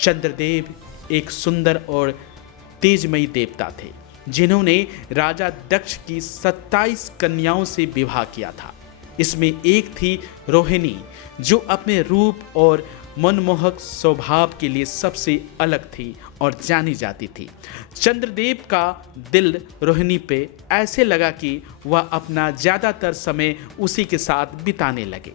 चंद्रदेव एक सुंदर और तेजमयी देवता थे जिन्होंने राजा दक्ष की 27 कन्याओं से विवाह किया था। इसमें एक थी रोहिणी, जो अपने रूप और मनमोहक स्वभाव के लिए सबसे अलग थी और जानी जाती थी। चंद्रदेव का दिल रोहिणी पे ऐसे लगा कि वह अपना ज़्यादातर समय उसी के साथ बिताने लगे।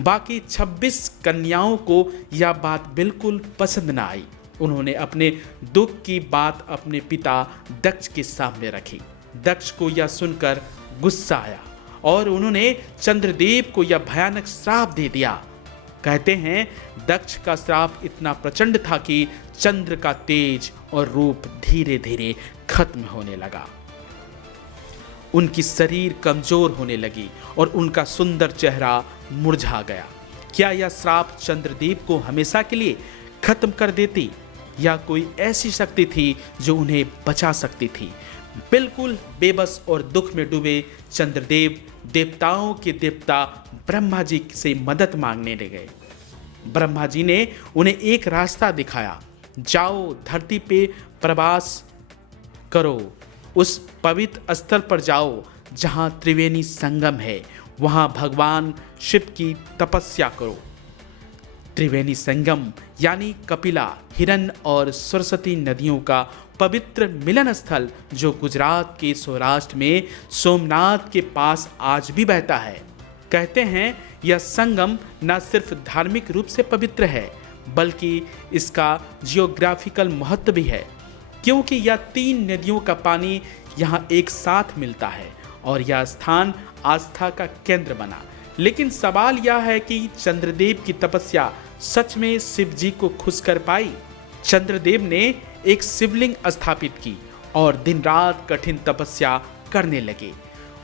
बाकी 26 कन्याओं को यह बात बिल्कुल पसंद न आई। उन्होंने अपने दुख की बात अपने पिता दक्ष के सामने रखी। दक्ष को यह सुनकर गुस्सा आया और उन्होंने चंद्रदेव को यह भयानक श्राप दे दिया। कहते हैं दक्ष का श्राप इतना प्रचंड था कि चंद्र का तेज और रूप धीरे धीरे खत्म होने लगा। उनकी शरीर कमजोर होने लगी और उनका सुंदर चेहरा मुरझा गया। क्या यह श्राप चंद्रदेव को हमेशा के लिए खत्म कर देती, या कोई ऐसी शक्ति थी जो उन्हें बचा सकती थी? बिल्कुल बेबस और दुख में डूबे चंद्रदेव देवताओं के देवता ब्रह्मा जी से मदद मांगने लगे। ब्रह्मा जी ने उन्हें एक रास्ता दिखाया। जाओ, धरती पे प्रवास करो, उस पवित्र स्थल पर जाओ जहां त्रिवेणी संगम है, वहां भगवान शिव की तपस्या करो। त्रिवेणी संगम यानी कपिला, हिरन और सरस्वती नदियों का पवित्र मिलन स्थल जो गुजरात के सौराष्ट्र में सोमनाथ के पास आज भी बहता है। कहते हैं यह संगम न सिर्फ धार्मिक रूप से पवित्र है, बल्कि इसका जियोग्राफिकल महत्व भी है, क्योंकि यह 3 नदियों का पानी यहाँ एक साथ मिलता है और यह स्थान आस्था का केंद्र बना। लेकिन सवाल यह है कि चंद्रदेव की तपस्या सच में शिव जी को खुश कर पाई? चंद्रदेव ने एक शिवलिंग स्थापित की और दिन रात कठिन तपस्या करने लगे।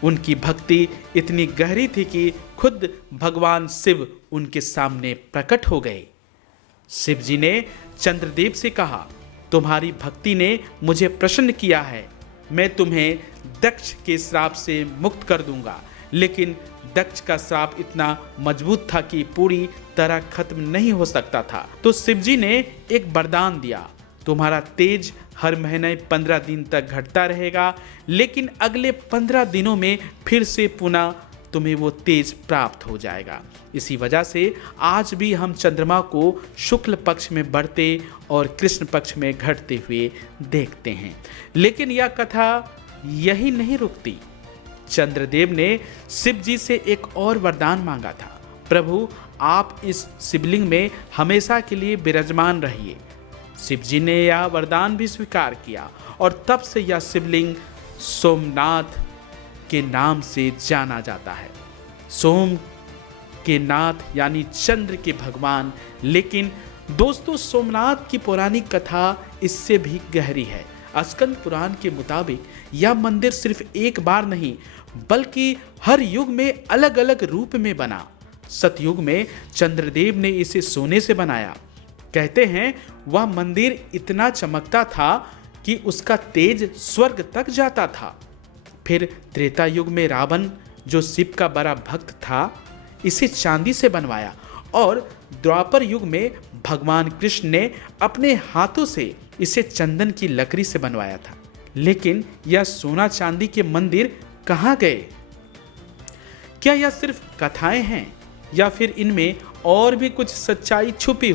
उनकी भक्ति इतनी गहरी थी कि खुद भगवान शिव उनके सामने प्रकट हो गए। शिव जी ने चंद्रदेव से कहा, तुम्हारी भक्ति ने मुझे प्रसन्न किया है, मैं तुम्हें दक्ष के श्राप से मुक्त कर दूंगा। लेकिन दक्ष का श्राप इतना मजबूत था कि पूरी तरह खत्म नहीं हो सकता था। तो शिवजी ने एक वरदान दिया, तुम्हारा तेज हर महीने 15 दिन तक घटता रहेगा, लेकिन अगले 15 दिनों में फिर से पुनः तुम्हें वो तेज प्राप्त हो जाएगा। इसी वजह से आज भी हम चंद्रमा को शुक्ल पक्ष में बढ़ते और कृष्ण पक्ष में घटते हुए देखते हैं। लेकिन यह कथा यही नहीं रुकती। चंद्रदेव ने शिव जी से एक और वरदान मांगा था, प्रभु आप इस शिवलिंग में हमेशा के लिए विराजमान रहिए। शिव जी ने यह वरदान भी स्वीकार किया और तब से यह शिवलिंग सोमनाथ के नाम से जाना जाता है। सोम के नाथ यानी चंद्र के भगवान। लेकिन दोस्तों, सोमनाथ की पौराणिक कथा इससे भी गहरी है। स्कंद पुराण के मुताबिक यह मंदिर सिर्फ एक बार नहीं बल्कि हर युग में अलग अलग रूप में बना। सतयुग में चंद्रदेव ने इसे सोने से बनाया। कहते हैं वह मंदिर इतना चमकता था कि उसका तेज स्वर्ग तक जाता था। फिर त्रेता युग में रावण, जो शिव का बड़ा भक्त था, इसे चांदी से बनवाया और द्वापर युग में भगवान कृष्ण ने अपने हाथों से इसे चंदन की लकड़ी से बनवाया था। लेकिन यह सोना चांदी के मंदिर कहाँ गए? क्या यह सिर्फ कथाएं हैं या फिर इनमें और भी कुछ सच्चाई छुपी